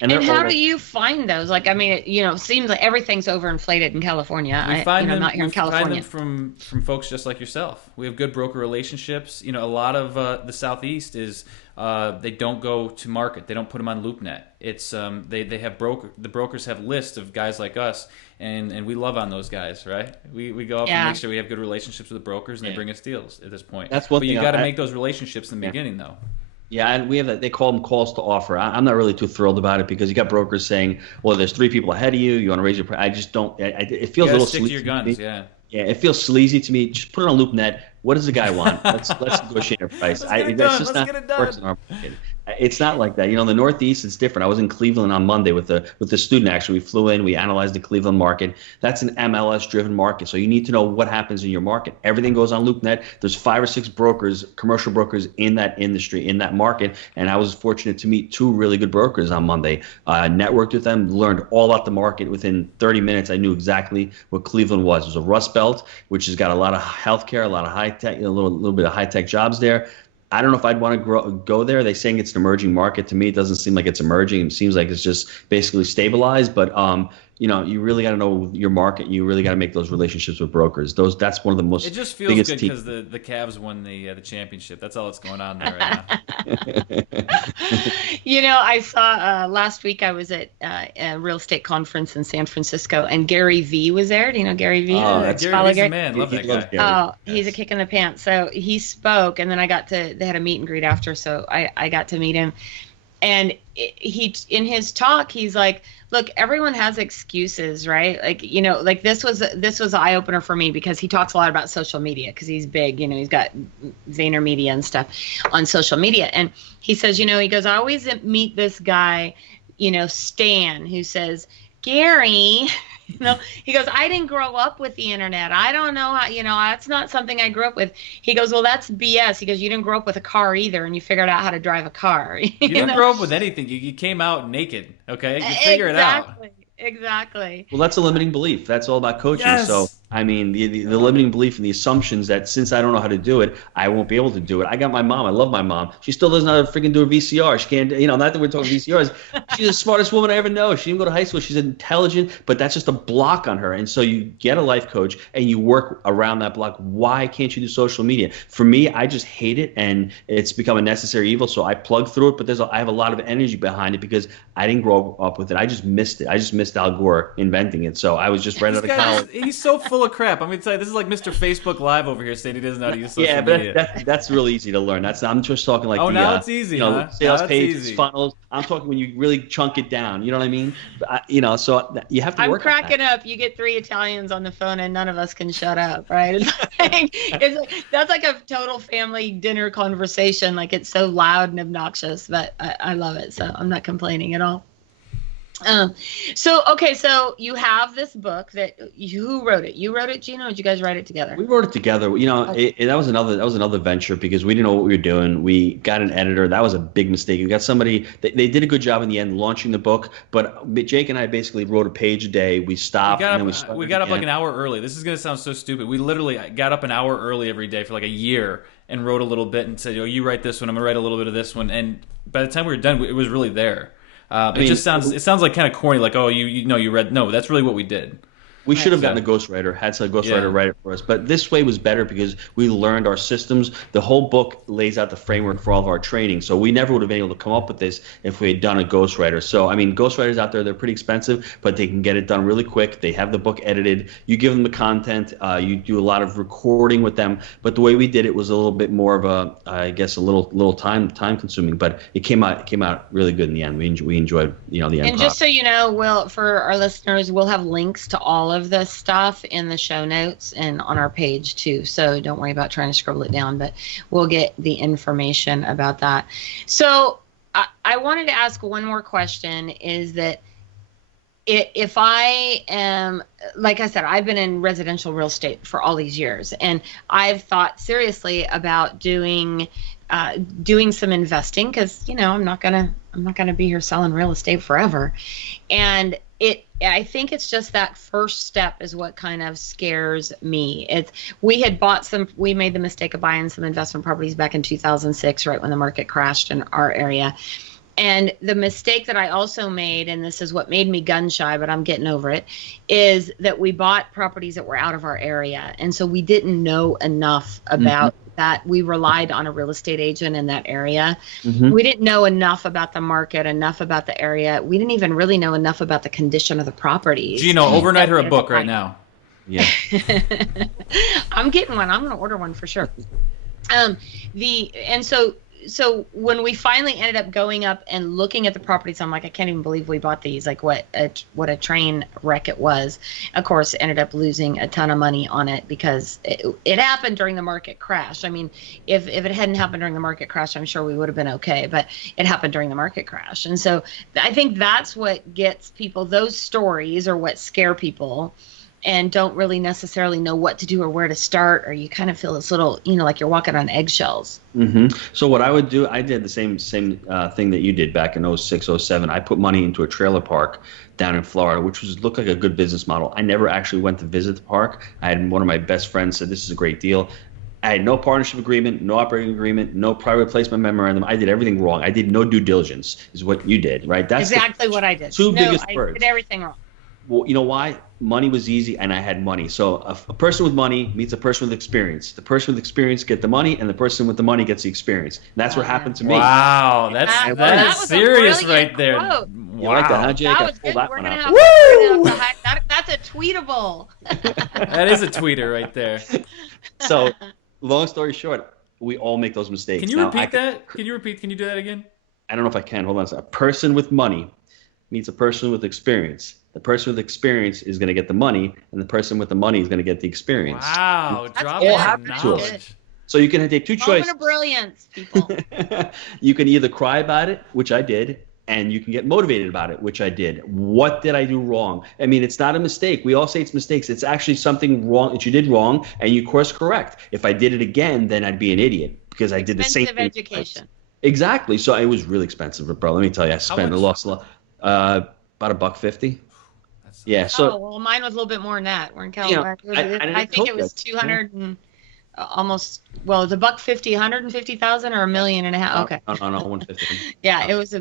And how do you find those? Like, I mean, it seems like everything's overinflated in California. We find them, not here in California. Find them from folks just like yourself. We have good broker relationships. A lot of the Southeast is they don't go to market. They don't put them on LoopNet. It's they have the brokers have lists of guys like us, and we love on those guys, right? We go up and make sure we have good relationships with the brokers, and they bring us deals at this point. That's one but thing. You got to make those relationships in the beginning, though. Yeah, and we have that. They call them calls to offer. I'm not really too thrilled about it because you got brokers saying, "Well, there's 3 people ahead of you. You want to raise your price." I just don't. It feels a little stick sleazy to your guns. Yeah, it feels sleazy to me. Just put it on LoopNet. What does the guy want? Let's negotiate a price. Let's get it done. Works in our market. It's not like that. The Northeast is different. I was in Cleveland on Monday with the student. Actually, we flew in. We analyzed the Cleveland market. That's an MLS-driven market. So you need to know what happens in your market. Everything goes on LoopNet. There's 5 or 6 brokers, commercial brokers in that industry, in that market. And I was fortunate to meet 2 really good brokers on Monday. Networked with them, learned all about the market. Within 30 minutes, I knew exactly what Cleveland was. It was a Rust Belt, which has got a lot of healthcare, a lot of high tech, a little bit of high tech jobs there. I don't know if I'd want to go there. They're saying it's an emerging market. To me, it doesn't seem like it's emerging. It seems like it's just basically stabilized. But you really got to know your market. You really got to make those relationships with brokers. That's one of the most. It just feels good because the Cavs won the championship. That's all that's going on there right now. I saw last week I was at a real estate conference in San Francisco, and Gary Vee was there. Do you know Gary Vee? Oh, Gary's the man. Love that guy. Oh, he's a kick in the pants. So he spoke, and then they had a meet and greet after, so I got to meet him. And he, in his talk, he's like, look, everyone has excuses, right? Like, this was an eye opener for me because he talks a lot about social media because he's big, he's got VaynerMedia and stuff on social media. And he says, he goes, I always meet this guy, Stan, who says, Gary, he goes, I didn't grow up with the internet. I don't know how, that's not something I grew up with. He goes, well, that's BS. He goes, you didn't grow up with a car either, and you figured out how to drive a car. You didn't grow up with anything. You came out naked, okay? You figure it out. Exactly. Well, that's a limiting belief. That's all about coaching. Yes. So, I mean, the limiting belief and the assumptions that since I don't know how to do it, I won't be able to do it. I got my mom. I love my mom. She still doesn't know how to freaking do a VCR. She can't, not that we're talking VCRs. She's the smartest woman I ever know. She didn't go to high school. She's intelligent, but that's just a block on her. And so you get a life coach and you work around that block. Why can't you do social media? For me, I just hate it, and it's become a necessary evil. So I plug through it, but I have a lot of energy behind it because I didn't grow up with it. I just missed it. I just missed Al Gore inventing it. So I was just right out of college. He's so full full of crap. I'm gonna tell you, this is like Mr. Facebook Live over here saying he doesn't know how to use social media. But that's real easy to learn. I'm just talking like now it's easy, sales pages, funnels. I'm talking when you really chunk it down. You know what I mean? So you have to work. I'm cracking up. You get 3 Italians on the phone and none of us can shut up, right? That's like a total family dinner conversation. Like it's so loud and obnoxious, but I love it. So I'm not complaining at all. So you have this book who wrote it? You wrote it, Gino, or did you guys write it together? We wrote it together. Okay. That was another venture because we didn't know what we were doing. We got an editor. That was a big mistake. We got somebody, they did a good job in the end launching the book, but Jake and I basically wrote a page a day. We stopped we got up like an hour early. This is going to sound so stupid. We literally got up an hour early every day for like a year and wrote a little bit and said, you write this one, I'm going to write a little bit of this one. And by the time we were done, it was really there. It sounds like kind of corny, like, you read. No, that's really what we did. We should have gotten a ghostwriter, had some ghostwriter write it for us. But this way was better because we learned our systems. The whole book lays out the framework for all of our training. So we never would have been able to come up with this if we had done a ghostwriter. So, ghostwriters out there, they're pretty expensive, but they can get it done really quick. They have the book edited. You give them the content. You do a lot of recording with them. But the way we did it was a little bit more of a little time consuming. But it came out really good in the end. We enjoyed, the end. And just so you know, for our listeners, we'll have links to all of the stuff in the show notes and on our page too, so don't worry about trying to scribble it down, but we'll get the information about that. So I wanted to ask one more question, is that if I am, like I said, I've been in residential real estate for all these years, and I've thought seriously about doing some investing because I'm not gonna be here selling real estate forever, and I think it's just that first step is what kind of scares me. We made the mistake of buying some investment properties back in 2006, right when the market crashed in our area. And the mistake that I also made, and this is what made me gun shy, but I'm getting over it, is that we bought properties that were out of our area. And so we didn't know enough about that. We relied on a real estate agent in that area. We didn't know enough about the market, enough about the area. We didn't even really know enough about the condition of the propies. Gino, overnight her a book right now. Yeah. I'm getting one. I'm going to order one for sure. So when we finally ended up going up and looking at the properties, I'm like, I can't even believe we bought these. Like what a train wreck it was. Of course, ended up losing a ton of money on it because it happened during the market crash. If it hadn't happened during the market crash, I'm sure we would have been okay. But it happened during the market crash, and so I think that's what gets people. Those stories are what scare people. And don't really necessarily know what to do or where to start, or you kind of feel this little, like you're walking on eggshells. So what I would do, I did the same thing that you did back in 06, 07. I put money into a trailer park down in Florida, which looked like a good business model. I never actually went to visit the park. I had one of my best friends said, this is a great deal. I had no partnership agreement, no operating agreement, no private placement memorandum. I did everything wrong. I did no due diligence is what you did, right? That's exactly what I did. Biggest I birds. did everything wrong. Well, you know why? Money was easy, and I had money. So a person with money meets a person with experience. The person with experience get the money, and the person with the money gets the experience. And that's what happened to me. Wow, that's serious right there. Quote. Wow. You like that, huh, Jake? That was good. We're gonna have that's a tweetable. That is a tweeter right there. So, long story short, we all make those mistakes. Can you repeat that? Can you do that again? I don't know if I can. Hold on a second. A person with money meets a person with experience. The person with experience is going to get the money, and the person with the money is going to get the experience. Wow, drop knowledge. So you can take two choices. Moment of brilliance, people. You can either cry about it, which I did, and you can get motivated about it, which I did. What did I do wrong? It's not a mistake. We all say it's mistakes. It's actually something wrong that you did wrong, and you course correct. If I did it again, then I'd be an idiot because I did the same thing. Expensive education. Exactly. So it was really expensive, bro. Let me tell you, I spent a lot. About $150. Yeah. So. Oh well, mine was a little bit more than that. We're in California. I think it was 200 and almost. Well, it's $150, 150,000 or $1.5 million. Okay. No, 150. Yeah, it was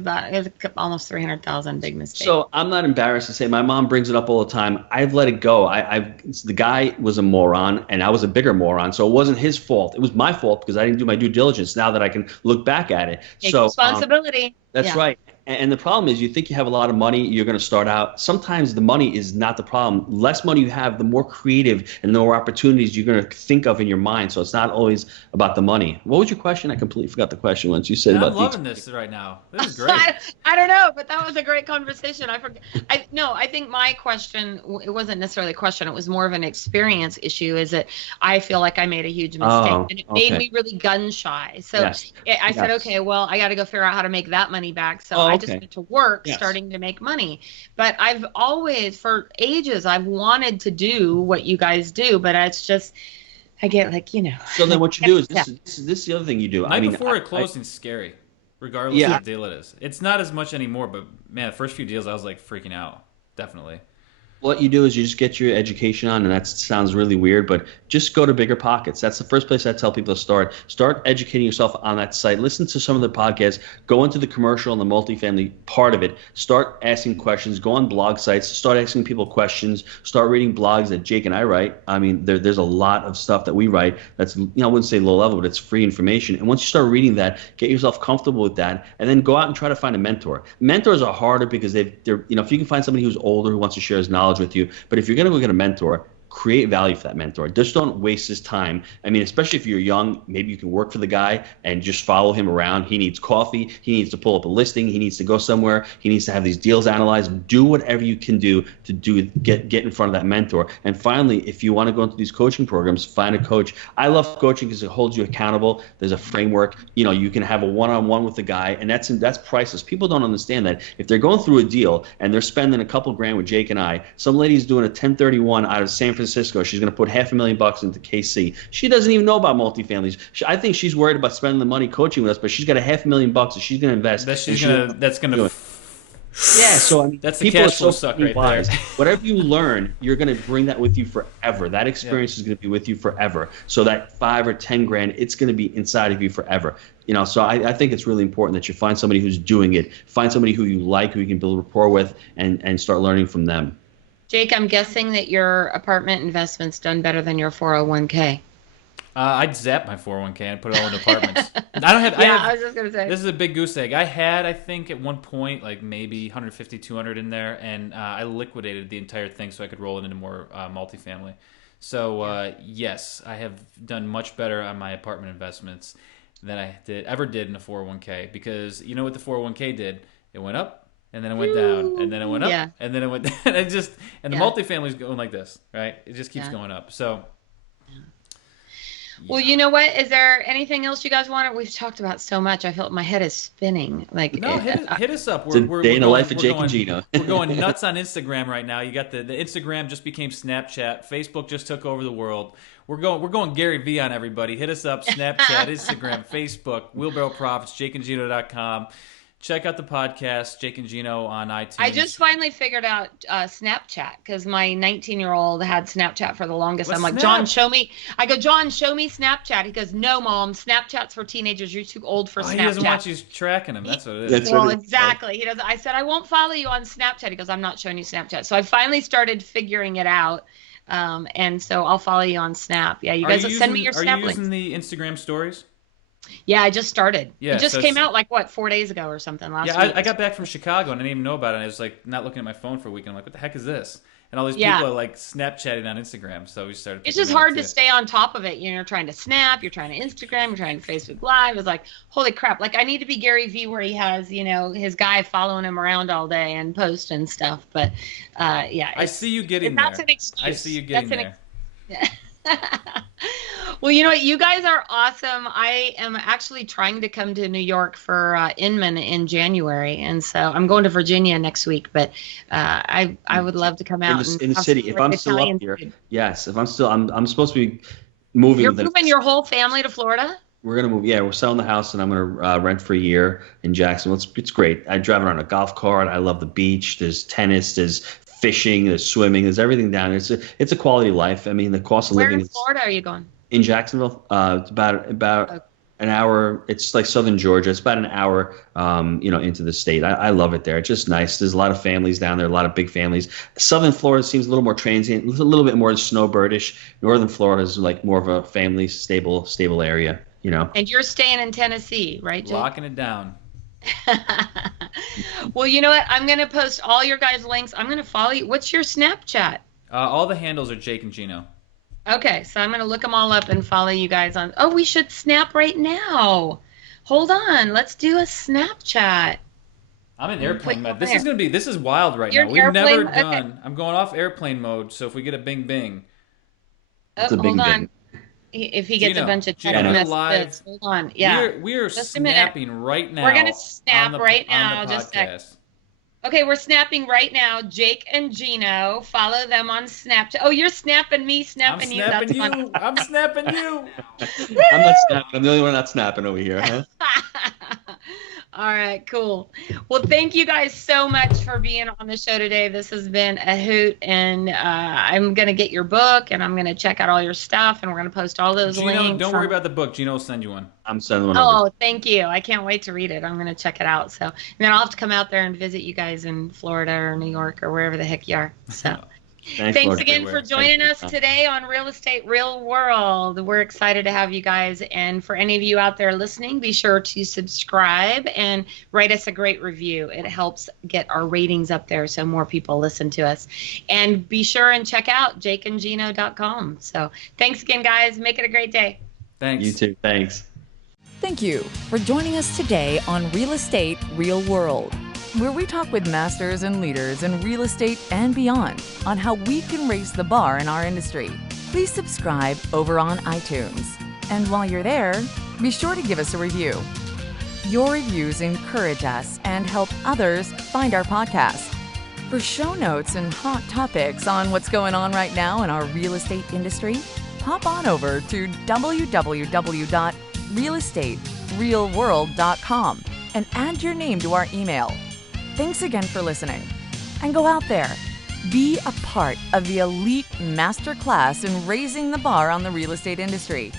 almost 300,000. Big mistake. So I'm not embarrassed to say my mom brings it up all the time. I've let it go. The guy was a moron, and I was a bigger moron. So it wasn't his fault. It was my fault because I didn't do my due diligence. Now that I can look back at it. Take responsibility. That's right. And the problem is, you think you have a lot of money, you're going to start out. Sometimes the money is not the problem. Less money you have, the more creative and the more opportunities you're going to think of in your mind. So it's not always about the money. What was your question? I completely forgot the question once you said about. I'm loving this right now. This is great. I don't know, but that was a great conversation. I think my question, it wasn't necessarily a question. It was more of an experience issue. Is that I feel like I made a huge mistake, and it made me really gun shy. So I said, okay, well, I got to go figure out how to make that money back. So I just went to work, starting to make money. But I've always, for ages, I've wanted to do what you guys do, but it's just, I get like, So then what you do is this is the other thing you do. Night before a closing's scary, regardless of the deal it is. It's not as much anymore, but man, the first few deals I was like freaking out. Definitely. What you do is you just get your education on, and that sounds really weird, but just go to Bigger Pockets. That's the first place I tell people to start. Start educating yourself on that site. Listen to some of the podcasts. Go into the commercial and the multifamily part of it. Start asking questions. Go on blog sites. Start asking people questions. Start reading blogs that Jake and I write. I mean, there's a lot of stuff that we write that's, I wouldn't say low level, but it's free information. And once you start reading that, get yourself comfortable with that, and then go out and try to find a mentor. Mentors are harder because they're if you can find somebody who's older who wants to share his knowledge with you. But if you're going to go get a mentor, create value for that mentor. Just don't waste his time. I mean, especially if you're young, maybe you can work for the guy and just follow him around. He needs coffee. He needs to pull up a listing. He needs to go somewhere. He needs to have these deals analyzed. Do whatever you can do to get in front of that mentor. And finally, if you want to go into these coaching programs, find a coach. I love coaching because it holds you accountable. There's a framework. You can have a one-on-one with the guy, and that's priceless. People don't understand that. If they're going through a deal and they're spending a couple grand with Jake and I, some lady's doing a 1031 out of San Francisco. She's going to put $500,000 into KC. She doesn't even know about multifamilies. I think she's worried about spending the money coaching with us, but she's got $500,000 that she's going to invest. That's going to. Yeah, so I mean, that's the cash flow suck right there. Whatever you learn, you're going to bring that with you forever. That experience is going to be with you forever. So that 5 or 10 grand, it's going to be inside of you forever. So I think it's really important that you find somebody who's doing it. Find somebody who you like, who you can build rapport with, and start learning from them. Jake, I'm guessing that your apartment investment's done better than your 401k. I'd zap my 401k and put it all in apartments. I was just going to say. This is a big goose egg. I had, I think, at one point, like maybe 150, 200 in there, and I liquidated the entire thing so I could roll it into more multifamily. So, yes, I have done much better on my apartment investments than I ever did in a 401k, because you know what the 401k did? It went up. And then it went down, and then it went up, and then it went down. And the multifamily's going like this, right? It just keeps going up. So, well, you know what? Is there anything else you guys want? We've talked about so much. I feel like my head is spinning. Hit us up. We're day in the life of Jake and Gino. We're going nuts on Instagram right now. You got the Instagram just became Snapchat. Facebook just took over the world. We're going Gary V on everybody. Hit us up. Snapchat, Instagram, Facebook, Wheelbarrow Profits, JakeandGino.com. Check out the podcast, Jake and Gino, on iTunes. I just finally figured out Snapchat, because my 19-year-old had Snapchat for the longest. I'm like, John, show me. I go, John, show me Snapchat. He goes, no, Mom, Snapchat's for teenagers. You're too old for Snapchat. He doesn't want you tracking him. That's what it is. Well, exactly. He does. I said, I won't follow you on Snapchat. He goes, I'm not showing you Snapchat. So I finally started figuring it out. And so I'll follow you on Snap. Yeah, you guys send me your Snap links. Are you using the Instagram stories? Yeah, I just started. Yeah, it just came out 4 days ago or something last week. I got back from Chicago and I didn't even know about it. I was like not looking at my phone for a week. And I'm like, what the heck is this? And all these people are like Snapchatting on Instagram. So we started. It's just hard to stay on top of it. You're trying to Snap, you're trying to Instagram, you're trying to Facebook Live. It's like, holy crap. Like I need to be Gary V, where he has, his guy following him around all day and post and stuff. But I see you getting there. That's an excuse. I see you getting there. Well, you know what? You guys are awesome. I am actually trying to come to New York for Inman in January, and so I'm going to Virginia next week. But I would love to come out in the city. If I'm still up here, yes. If I'm still, I'm supposed to be moving. You're moving your whole family to Florida? We're gonna move. Yeah, we're selling the house, and I'm gonna rent for a year in Jacksonville. It's great. I drive around a golf cart. I love the beach. There's tennis. There's fishing. There's swimming. There's everything down there. It's a quality of life. I mean, the cost of living. Where in Florida are you going? In Jacksonville, it's about an hour. It's like southern Georgia. It's about an hour, into the state. I love it there. It's just nice. There's a lot of families down there, a lot of big families. Southern Florida seems a little more transient, a little bit more snowbirdish. Northern Florida is like more of a family, stable area. And you're staying in Tennessee, right, Jake? Locking it down. Well, you know what? I'm going to post all your guys' links. I'm going to follow you. What's your Snapchat? All the handles are Jake and Gino. Okay, so I'm going to look them all up and follow you guys on. Oh, we should snap right now. Hold on. Let's do a Snapchat. I'm in airplane mode. where? This is wild right You're now. in We've never airplane? Okay. done. I'm going off airplane mode, so if we get a bing bing. It's a hold bing on. bing. If he gets Gino, a bunch of Gino, text we're messages. live. Hold on. Yeah. We are Just a minute. snapping right now. We're going to snap on the, right on now. the Just a sec. podcast. Okay, we're snapping right now. Jake and Gino. Follow them on Snapchat. Oh, you're snapping me, I'm snapping you. snapping That's you. funny. I'm snapping you. I'm not snapping. I'm the only one not snapping over here, huh? All right, cool. Well, thank you guys so much for being on the show today. This has been a hoot, and I'm going to get your book, and I'm going to check out all your stuff, and we're going to post all those Gino, links. don't worry about the book. Gino will send you one. I'm sending one over. Oh, thank you. I can't wait to read it. I'm going to check it out. So, and then I'll have to come out there and visit you guys in Florida or New York or wherever the heck you are. So. Thanks Lord. again for joining us today on Real Estate Real World. We're excited to have you guys. And for any of you out there listening, be sure to subscribe and write us a great review. It helps get our ratings up there so more people listen to us. And be sure and check out jakeandgino.com. So thanks again, guys. Make it a great day. Thanks. You too. Thanks. Thank you for joining us today on Real Estate Real World, where we talk with masters and leaders in real estate and beyond on how we can raise the bar in our industry. Please subscribe over on iTunes. And while you're there, be sure to give us a review. Your reviews encourage us and help others find our podcast. For show notes and hot topics on what's going on right now in our real estate industry, hop on over to www.realestaterealworld.com and add your name to our email. Thanks again for listening. And go out there, be a part of the elite masterclass in raising the bar on the real estate industry.